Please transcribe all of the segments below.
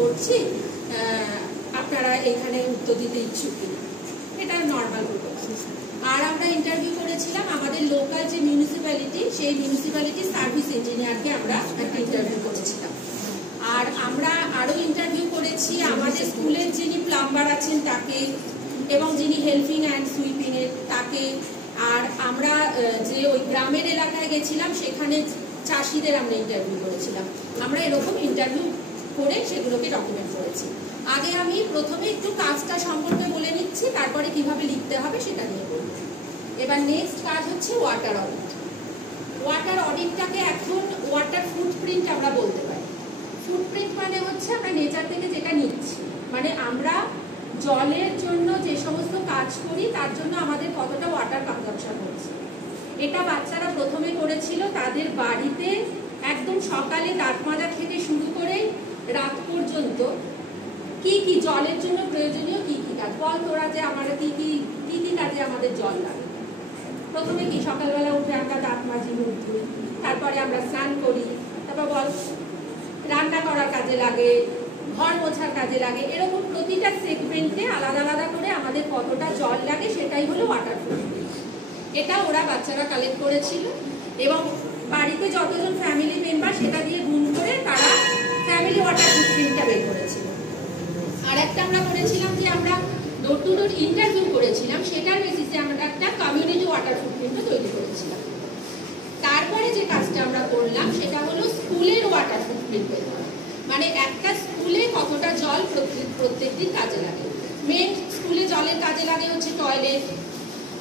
করছি, আপনারা এখানে উত্তর দিতে ইচ্ছুক কিনা, এটা নর্মাল প্রোটোকল। আর আমরা ইন্টারভিউ করেছিলাম আমাদের লোকাল যে মিউনিসিপ্যালিটি, সেই মিউনিসিপ্যালিটি সার্ভিস ইঞ্জিনিয়ারকে আমরা একটা ইন্টারভিউ করেছিলাম। আর আমরা আরো ইন্টারভিউ করেছি আমাদের স্কুলের যিনি প্লাম্বার আছেন তাকে, এবং যিনি হেল্পিং অ্যান্ড সুইপিং এর তাকে। আর আমরা যে ওই গ্রামের এলাকায় গেছিলাম সেখানে চাষিদের আমরা ইন্টারভিউ করেছিলাম। আমরা এরকম ইন্টারভিউ করে সেগুলোকে ডকুমেন্ট করেছি। আগে আমি প্রথমে একটু কাজটা সম্পর্কে বলে নিচ্ছি, তারপরে কিভাবে লিখতে হবে সেটা নিয়ে বলবো। এবার নেক্সট কাজ হচ্ছে ওয়াটার অডিট। ওয়াটার অডিটটাকে এখন ওয়াটার ফুটপ্রিন্ট আমরা বলতে পারি। ফুটপ্রিন্ট মানে হচ্ছে আমরা নেচার থেকে যেটা নিচ্ছি, মানে আমরা জলের জন্য যে সমস্ত কাজ করি তার জন্য আমাদের কতটা ওয়াটার কনজাম্পশন হচ্ছে। এটা বাচ্চারা প্রথমে করেছিল তাদের বাড়িতে, একদম সকালে দাঁত মাজা থেকে শুরু করে রাত পর্যন্ত কি কি জলের জন্য প্রয়োজনীয় কি কি কাজ বল তোরা, যে আমরা কি কি কাজে আমাদের জল লাগে। প্রথমে কি সকালবেলা উঠে আমরা দাঁত মাজি, মুখ ধুই, তারপরে আমরা স্নান করি, তারপর বল রান্না করার কাজে লাগে, ঘর মোছার কাজে লাগে। এরকম প্রতিটা সেগমেন্টে আলাদা আলাদা করে আমাদের কতটা জল লাগে সেটাই হলো ওয়াটার ফুটপ্রিন্ট। এটা ওরা বাচ্চারা কালেক্ট করেছিল এবং বাড়িতে যতজন ফ্যামিলি মেম্বার সেটা দিয়ে গুণ করে তারা ফ্যামিলি ওয়াটার ফুটপ্রিন্টটা বের করেছিল। আর একটা আমরা করেছিলাম যে আমরা ডোর টু ডোর ইন্টারভিউ করেছিলাম, সেটার বেসিসে আমরা একটা কমিউনিটি ওয়াটার ফুটপ্রিন্টও তৈরি করেছিলাম। তারপরে যে কাজটা আমরা করলাম সেটা হলো স্কুলের ওয়াটার ফুটপ্রিন্ট বের করা, মানে একটা স্কুলে কতটা জল প্রত্যেকদিন কাজে লাগে। মেন স্কুলে জলের কাজে লাগে হচ্ছে টয়লেট,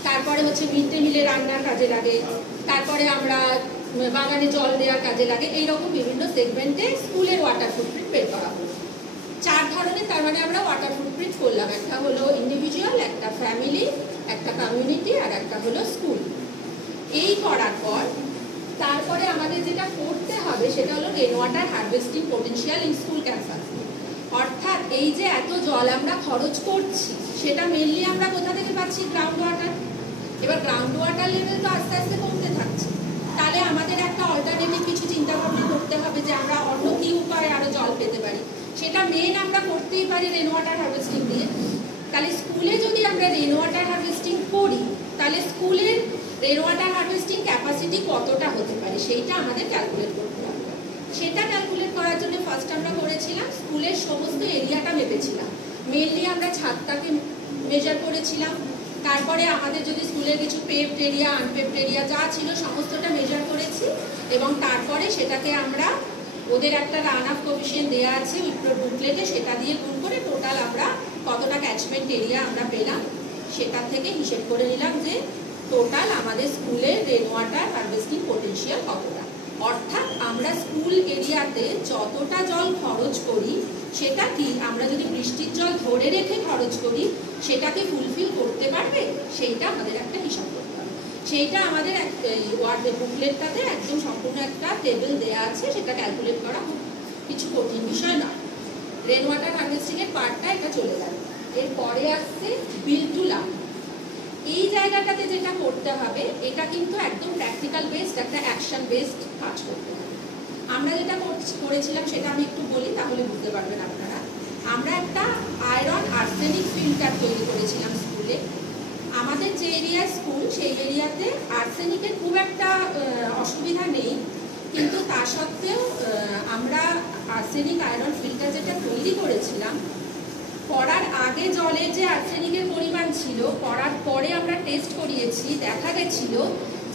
তারপরে হচ্ছে মিড ডে মিলে রান্নার কাজে লাগে, তারপরে আমরা বাগানে জল দেওয়ার কাজে লাগে। এইরকম বিভিন্ন সেগমেন্টে স্কুলের ওয়াটার ফুটপ্রিন্ট বের করা হলো। 4 ধরনের, তার মানে আমরা ওয়াটার ফুটপ্রিন্ট করলাম। একটা হলো ইন্ডিভিজুয়াল, একটা ফ্যামিলি, একটা কমিউনিটি, আর একটা হলো স্কুল। এই করার পর তারপরে আমাদের যেটা করতে হবে সেটা হলো rain water harvesting potential in school campus. অর্থাৎ এই যে এত জল আমরা খরচ করছি সেটা মেনলি আমরা কোথা থেকে পাচ্ছি? Ground water. এবার গ্রাউন্ড ওয়াটার লেভেল তো আস্তে আস্তে কমতে থাকছে, তাহলে আমাদের একটা অল্টারনেটিভ কিছু চিন্তা ভাবনা করতে হবে যে আমরা অন্য কি উপায়ে আরো জল পেতে পারি। সেটা মেন আমরা করতেই পারি রেন ওয়াটার হারভেস্টিং দিয়ে। তাহলে স্কুলে যদি আমরা রেন ওয়াটার হারভেস্টিং করি তাহলে স্কুলের রেন ওয়াটার হারভেস্টিং ক্যাপাসিটি কতটা হতে পারে সেইটা আমাদের ক্যালকুলেট করতে হবে। সেটা ক্যালকুলেট করার জন্য ফার্স্ট আমরা করেছিলাম স্কুলের সমস্ত এরিয়াটা মেপেছিলাম। মেনলি আমরা ছাদটাকে মেজার করেছিলাম, তারপরে আমাদের যদি স্কুলের কিছু পেভড এরিয়া, আনপেভড এরিয়া যা ছিল সমস্তটা মেজার করেছি, এবং তারপরে সেটাকে আমরা ওদের একটা রান আপ কোএফিশিয়েন্ট দেওয়া আছে বুকলেটে, সেটা দিয়ে গুণ করে টোটাল আমরা কতটা ক্যাচমেন্ট এরিয়া আমরা পেলাম সেটা থেকে হিসেব করে নিলাম যে টোটাল আমাদের স্কুলের রেন ওয়াটার হারভেস্টিং পোটেনশিয়াল কতটা। অর্থাৎ আমরা স্কুল এরিয়াতে যতটা জল খরচ করি সেটা কি আমরা যদি বৃষ্টির জল ধরে রেখে খরচ করি সেটাকে ফুলফিল করতে পারবে, সেইটা আমাদের একটা হিসাব করতে হবে। সেইটা আমাদের ওয়ার্ড বুকলেটটাতে একদম সম্পূর্ণ একটা টেবিল দেওয়া আছে, সেটা ক্যালকুলেট করা কিছু কঠিন বিষয় না। রেন ওয়াটার হারভেস্টিং এর পার্টটা এটা চলে গেল। এরপরে আসছে বিল টু লার্ন। এই জায়গাটাতে যেটা করতে হবে এটা কিন্তু একদম প্র্যাকটিক্যাল বেসড, একটা অ্যাকশন বেসড কাজ করতে হবে। আমরা যেটা করেছিলাম সেটা আমি একটু বলি, তাহলে বুঝতে পারবেন আপনারা। আমরা একটা আয়রন আর্সেনিক ফিল্টার তৈরি করেছিলাম স্কুলে। আমাদের যে এরিয়া স্কুল সেই এরিয়াতে আর্সেনিকের খুব একটা অসুবিধা নেই, কিন্তু তা সত্ত্বেও আমরা আর্সেনিক আয়রন ফিল্টার যেটা তৈরি করেছিলাম, করার আগে জলের যে আর্সেনিকের পরিমাণ ছিল, করার পরে আমরা টেস্ট করিয়েছি, দেখা গেছিল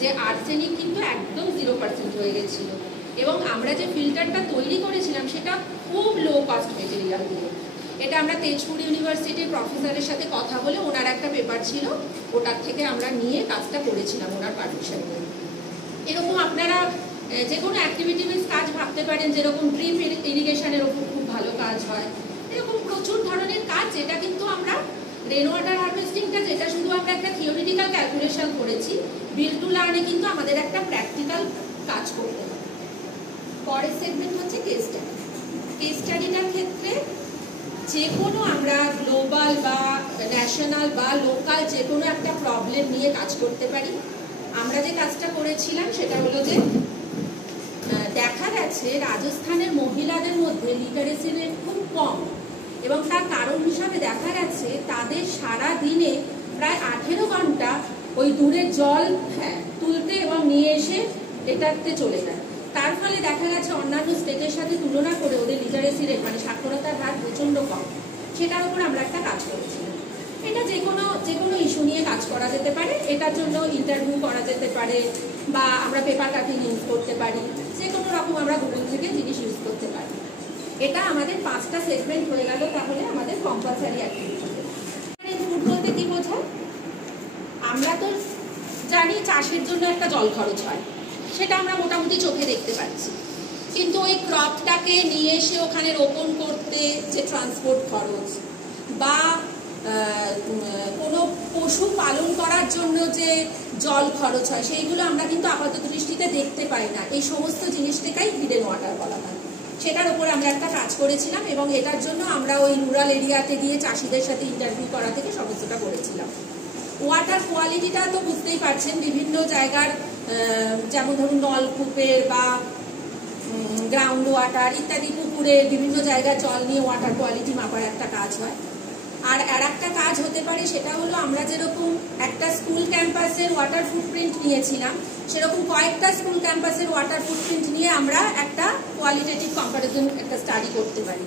যে আর্সেনিক কিন্তু একদম 0% হয়ে গেছিল। এবং আমরা যে ফিল্টারটা তৈরি করেছিলাম সেটা খুব লো কস্ট মেটেরিয়াল দিয়ে। এটা আমরা তেজপুর ইউনিভার্সিটির প্রফেসরের সাথে কথা বলে, ওনার একটা পেপার ছিল, ওটার থেকে আমরা নিয়ে কাজটা করেছিলাম ওনার পারমিশন নিয়ে। এরকম আপনারা যে কোনো অ্যাক্টিভিটি বেস কাজ ভাবতে পারেন, যেরকম ড্রিপ ইরিগেশনের ওপর খুব ভালো কাজ হয়, এরকম প্রচুর ধরনের কাজ যেটা কিন্তু আমরা রেন ওয়াটার হারভেস্টিংটা যেটা শুধু আমরা একটা থিওরিটিক্যাল ক্যালকুলেশন করেছি, বিল টু লার্নে কিন্তু আমাদের একটা প্র্যাকটিক্যাল কাজ করতে হবে। পরের সেগমেন্ট হচ্ছে কেস স্টাডি। কেস স্টাডিটার ক্ষেত্রে যে কোনো আমরা গ্লোবাল বা ন্যাশনাল বা লোকাল যে কোনো একটা প্রবলেম নিয়ে কাজ করতে পারি। আমরা যে কাজটা করেছিলাম সেটা হলো যে দেখা গেছে রাজস্থানের মহিলাদের মধ্যে লিটারেসি রেট খুব কম, এবং তার কারণ হিসাবে দেখা গেছে তাদের সারা দিনে প্রায় 18 ঘন্টা ওই দূরের জল তুলতে এবং নিয়ে এসে এটাতে চলে যায়। তার ফলে দেখা গেছে অন্যান্য স্টেটের সাথে তুলনা করে ওদের লিটারেসি রেট মানে সাক্ষরতার হার প্রচন্ড কম। সেটার উপর আমরা একটা কাজ করেছিলাম। এটা যে কোনো ইস্যু নিয়ে কাজ করা যেতে পারে, এটার জন্য ইন্টারভিউ করা যেতে পারে, বা আমরা পেপার কাটিং ইউজ করতে পারি, যে কোনো রকম আমরা গুগল থেকে জিনিস ইউজ করতে পারি। এটা আমাদের 5টা সেগমেন্ট হয়ে গেল তাহলে আমাদের কম্পালসারি অ্যাক্টিভিটি। ফুড বলতে কি বোঝায়? আমরা তো জানি চাষের জন্য একটা জল খরচ হয়, সেটা আমরা মোটামুটি চোখে দেখতে পাচ্ছি, কিন্তু ওই ক্রপটাকে নিয়ে এসে ওখানে রোপণ করতে যে ট্রান্সপোর্ট খরচ, বা কোনো পশু পালন করার জন্য যে জল খরচ হয়, সেইগুলো আমরা কিন্তু আপাত দৃষ্টিতে দেখতে পাই না। এই সমস্ত জিনিসটাকেই হিডেন ওয়াটার বলা হয়। সেটার উপরে আমরা একটা কাজ করেছিলাম, এবং এটার জন্য আমরা ওই রুরাল এরিয়াতে গিয়ে চাষিদের সাথে ইন্টারভিউ করা থেকে সমস্তটা করেছিলাম। ওয়াটার কোয়ালিটিটা তো বুঝতেই পারছেন, বিভিন্ন জায়গার যেমন ধরুন নলকূপের বা গ্রাউন্ড ওয়াটার ইত্যাদি পুকুরে বিভিন্ন জায়গায় জল নিয়ে ওয়াটার কোয়ালিটি মাপার একটা কাজ হয়। আর একটা কাজ হতে পারে, সেটা হলো আমরা যেরকম একটা স্কুল ক্যাম্পাসের ওয়াটার ফুটপ্রিন্ট নিয়েছিলাম, সেরকম কয়েকটা স্কুল ক্যাম্পাসের ওয়াটার ফুটপ্রিন্ট নিয়ে আমরা একটা কোয়ালিটেটিভ কম্পারিজন একটা স্টাডি করতে পারি।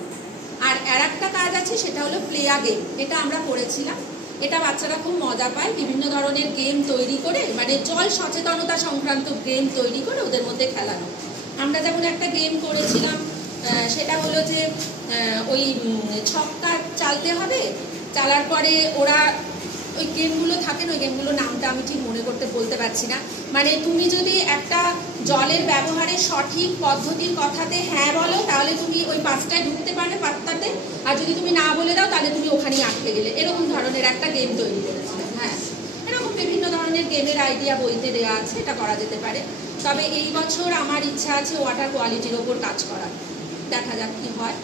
আর একটা কাজ আছে, সেটা হলো প্লে আ গেম। এটা আমরা করেছিলাম, এটা বাচ্চারা খুব মজা পায়। বিভিন্ন ধরনের গেম তৈরি করে, মানে জল সচেতনতা সংক্রান্ত গেম তৈরি করে ওদের মধ্যে খেলানো। আমরা যেমন একটা গেম করেছিলাম, সেটা হলো যে ওই ছক্কা চালতে হবে, চালার পরে ওরা ওই গেমগুলো থাকে না, ওই গেমগুলোর নামটা আমি ঠিক বলতে পারছি না। মানে তুমি যদি একটা জলের ব্যবহারের সঠিক পদ্ধতির কথাতে হ্যাঁ বলো, তাহলে তুমি ওই পাঁচটায় ঢুকতে পারবে পাত্তাতে, আর যদি তুমি না বলে দাও তাহলে তুমি ওখানেই আটকে গেলে। এরকম ধরনের একটা গেম তৈরি করেছিলাম। হ্যাঁ, এরকম বিভিন্ন ধরনের গেমের আইডিয়া বইতে দেওয়া আছে, এটা করা যেতে পারে। তবে এই বছর আমার ইচ্ছা আছে ওয়াটার কোয়ালিটির ওপর কাজ করা, দেখা যাক কি হয়।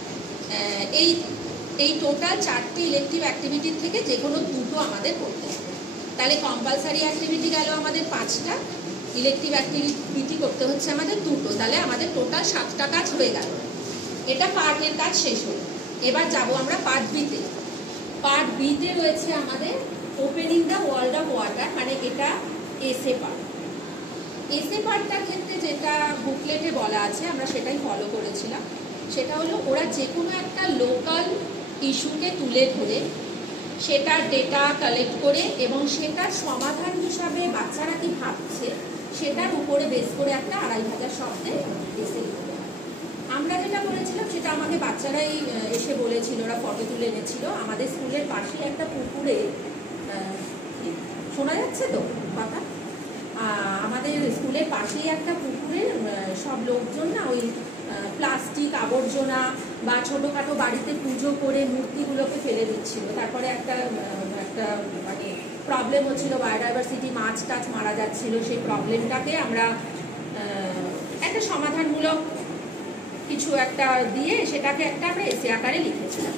এই টোটাল 4টে ইলেকটিভ অ্যাক্টিভিটির থেকে যে কোনো 2টো আমাদের করতে হবে। তাহলে কম্পালসারি অ্যাক্টিভিটি গেল আমাদের 5টা, ইলেকটিভ অ্যাক্টিভিটি করতে হচ্ছে আমাদের 2টো, তাহলে আমাদের টোটাল 7টা কাজ হয়ে গেল। এটা পার্ট এর কাজ শেষ হলো। এবার যাব আমরা পার্ট বিতে। পার্ট বিতে রয়েছে আমাদের opening the world of water, মানে এটা এসে পার্ট। এসে পার্টটার ক্ষেত্রে যেটা বুকলেটে বলা আছে আমরা সেটাই ফলো করেছিলাম। সেটা হলো ওরা যে কোনো একটা লোকাল ইস্যুকে তুলে ধরে সেটার ডেটা কালেক্ট করে এবং সেটার সমাধান হিসাবে বাচ্চারা কি ভাবছে সেটার উপরে বেস করে একটা 2500 শব্দে এসে লিখতে হয়। আমরা যেটা করেছিলাম সেটা আমাকে বাচ্চারাই এসে বলেছিল, ওরা ফটো তুলে এনেছিল। আমাদের স্কুলের পাশেই একটা পুকুরে, শোনা যাচ্ছে তো কথা, আমাদের স্কুলের পাশেই একটা পুকুরে সব লোকজন না ওই প্লাস্টিক আবর্জনা বা ছোটোখাটো বাড়িতে পুজো করে মূর্তিগুলোকে ফেলে দিচ্ছিল। তারপরে একটা মানে প্রবলেম হচ্ছিল, বায়োডাইভার্সিটি, মাছ টাছ মারা যাচ্ছিল। সেই প্রবলেমটাকে আমরা একটা সমাধানমূলক কিছু একটা দিয়ে সেটাকে একটা আমরা এসে আকারে লিখেছিলাম।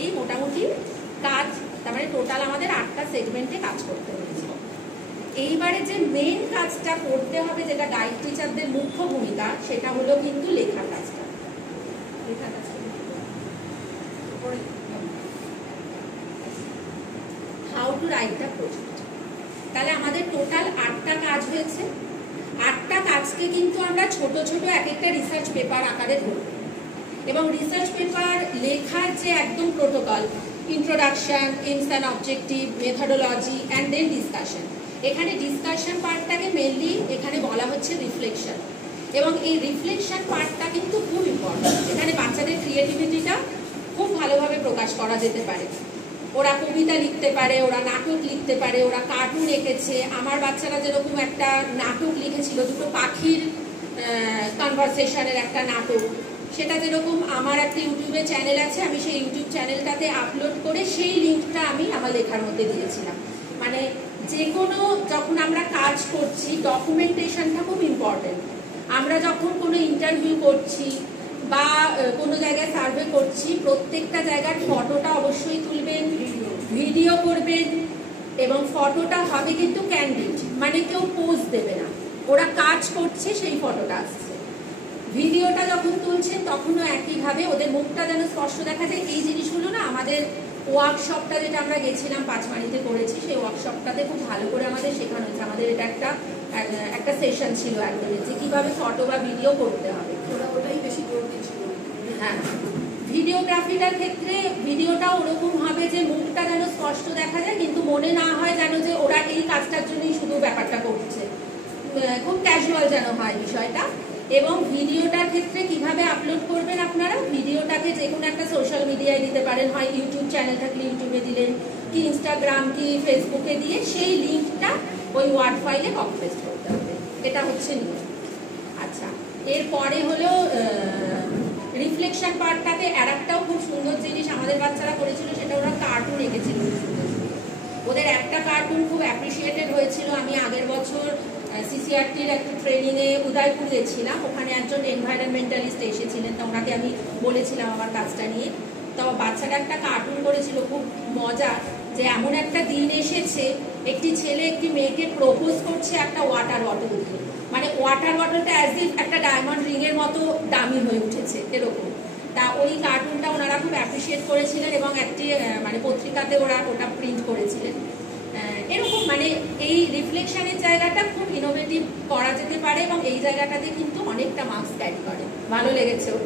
এই মোটামুটি কাজ, তার মানে টোটাল আমাদের 8টা সেগমেন্টে কাজ করতে হয়েছিল। এইবারে যে মেইন কাজটা করতে হবে, যেটা গাইড টিচারদের মুখ্য ভূমিকা, সেটা হলো কিন্তু লেখা কাজটা। How to write the project. তাহলে আমাদের টোটাল 8টা কাজ হয়েছে। 8টা কাজকে কিন্তু আমরা ছোট ছোট এক একটা রিসার্চ পেপার আকারে ধরব, এবং রিসার্চ পেপার লেখার যে একদম protocol, introduction, aims and objective, methodology and then discussion. এখানে ডিসকাশন পার্টটাকে মেনলি এখানে বলা হচ্ছে রিফ্লেকশন, এবং এই রিফ্লেকশন পার্টটা কিন্তু খুব ইম্পর্টেন্ট। এখানে বাচ্চাদের ক্রিয়েটিভিটিটা খুব ভালোভাবে প্রকাশ করা যেতে পারে। ওরা কবিতা লিখতে পারে, ওরা নাটক লিখতে পারে, ওরা কার্টুন এঁকেছে। আমার বাচ্চারা যেরকম একটা নাটক লিখেছিল, দুটো পাখির কনভারসেশনের একটা নাটক, সেটা যেরকম আমার একটা ইউটিউবে চ্যানেল আছে, আমি সেই ইউটিউব চ্যানেলটাতে আপলোড করে সেই লিঙ্কটা আমি আমার লেখার মধ্যে দিয়েছিলাম। মানে যে কোনো যখন আমরা কাজ করছি, ডকুমেন্টেশনটা খুব ইম্পর্টেন্ট। আমরা যখন কোনো ইন্টারভিউ করছি বা কোনো জায়গায় সার্ভে করছি, প্রত্যেকটা জায়গার ফটোটা অবশ্যই তুলবেন, ভিডিও করবেন, এবং ফটোটা হবে কিন্তু ক্যান্ডিড, মানে কেউ পোজ দেবে না। ওরা কাজ করছে সেই ফটোটা আসছে। ভিডিওটা যখন তুলছেন তখনও একইভাবে ওদের মুখটা যেন স্পষ্ট দেখা যায়। এই জিনিসগুলো না আমাদের ওয়ার্কশপটা যেটা আমরা গেছিলাম পাঁচমারিতে করেছি, সেই ওয়ার্কশপটাতে খুব ভালো করে আমাদের শেখানো হয়েছে। আমাদের এটা একটা সেশন ছিল একদম, যে কিভাবে ফটো বা ভিডিও করতে হবে, ওটাই বেশি জোর দিচ্ছিল। হ্যাঁ, ভিডিওগ্রাফিটার ক্ষেত্রে ভিডিওটা ওরকম হবে যে মুখটা যেন স্পষ্ট দেখা যায়, কিন্তু মনে না হয় যেন যে ওরা এই কাজটার জন্যই শুধু ব্যাপারটা করছে, খুব ক্যাজুয়াল যেন হয় বিষয়টা। এবং ভিডিওটার ক্ষেত্রে কিভাবে আপলোড করবেন আপনারা, ভিডিওটাকে যে কোনো একটা সোশ্যাল মিডিয়ায় দিতে পারেন, হয় ইউটিউব চ্যানেল থাকলে ইউটিউবে দিলেন, কি ইনস্টাগ্রাম কি ফেসবুকে দিয়ে সেই লিঙ্কটা ওই ওয়ার্ড ফাইলে কপি পেস্ট করতে হবে, এটা হচ্ছে নিয়ম। আচ্ছা, এরপরে হলো রিফ্লেকশন পার্টটাতে আর একটাও খুব সুন্দর জিনিস আমাদের বাচ্চারা করেছিল, সেটা ওরা কার্টুন এঁকেছিল। ওদের একটা কার্টুন খুব অ্যাপ্রিসিয়েটেড হয়েছিল। আমি আগের বছর সিসিআরটির একটা ট্রেনিংয়ে উদয়পুরে ছিলাম, ওখানে একজন এনভায়রনমেন্টালিস্ট এসেছিলেন, তো ওনাকে আমি বলেছিলাম আমার কাজটা নিয়ে। তো বাচ্চাটা একটা কার্টুন করেছিল, খুব মজা, যে এমন একটা দিন এসেছে একটি ছেলে একটি মেয়েকে প্রপোজ করছে একটা ওয়াটার বটল দিয়ে, মানে ওয়াটার বটলটা অ্যাজ ইফ একটা ডায়মন্ড রিং এর মতো দামি হয়ে উঠেছে এরকম। তা ওই কার্টুনটা ওনারা খুব অ্যাপ্রিসিয়েট করেছিলেন এবং একটি মানে পত্রিকাতে ওরা ওটা প্রিন্ট করেছিলেন। এরকম মানে এই রিফ্লেকশনের জায়গাটা খুব ইনোভেটিভ করা যেতে পারে এবং এই জায়গাটাতে কিন্তু অনেকটা মার্কস অ্যাড করে। ভালো লেগেছে ওর।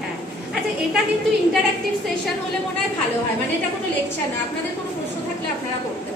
হ্যাঁ, আচ্ছা, এটা কিন্তু ইন্টারঅ্যাক্টিভ সেশন হলে মনে হয় ভালো হয়, মানে এটা কোনো লেকচার না। আপনাদের কোনো প্রশ্ন থাকলে আপনারা করতে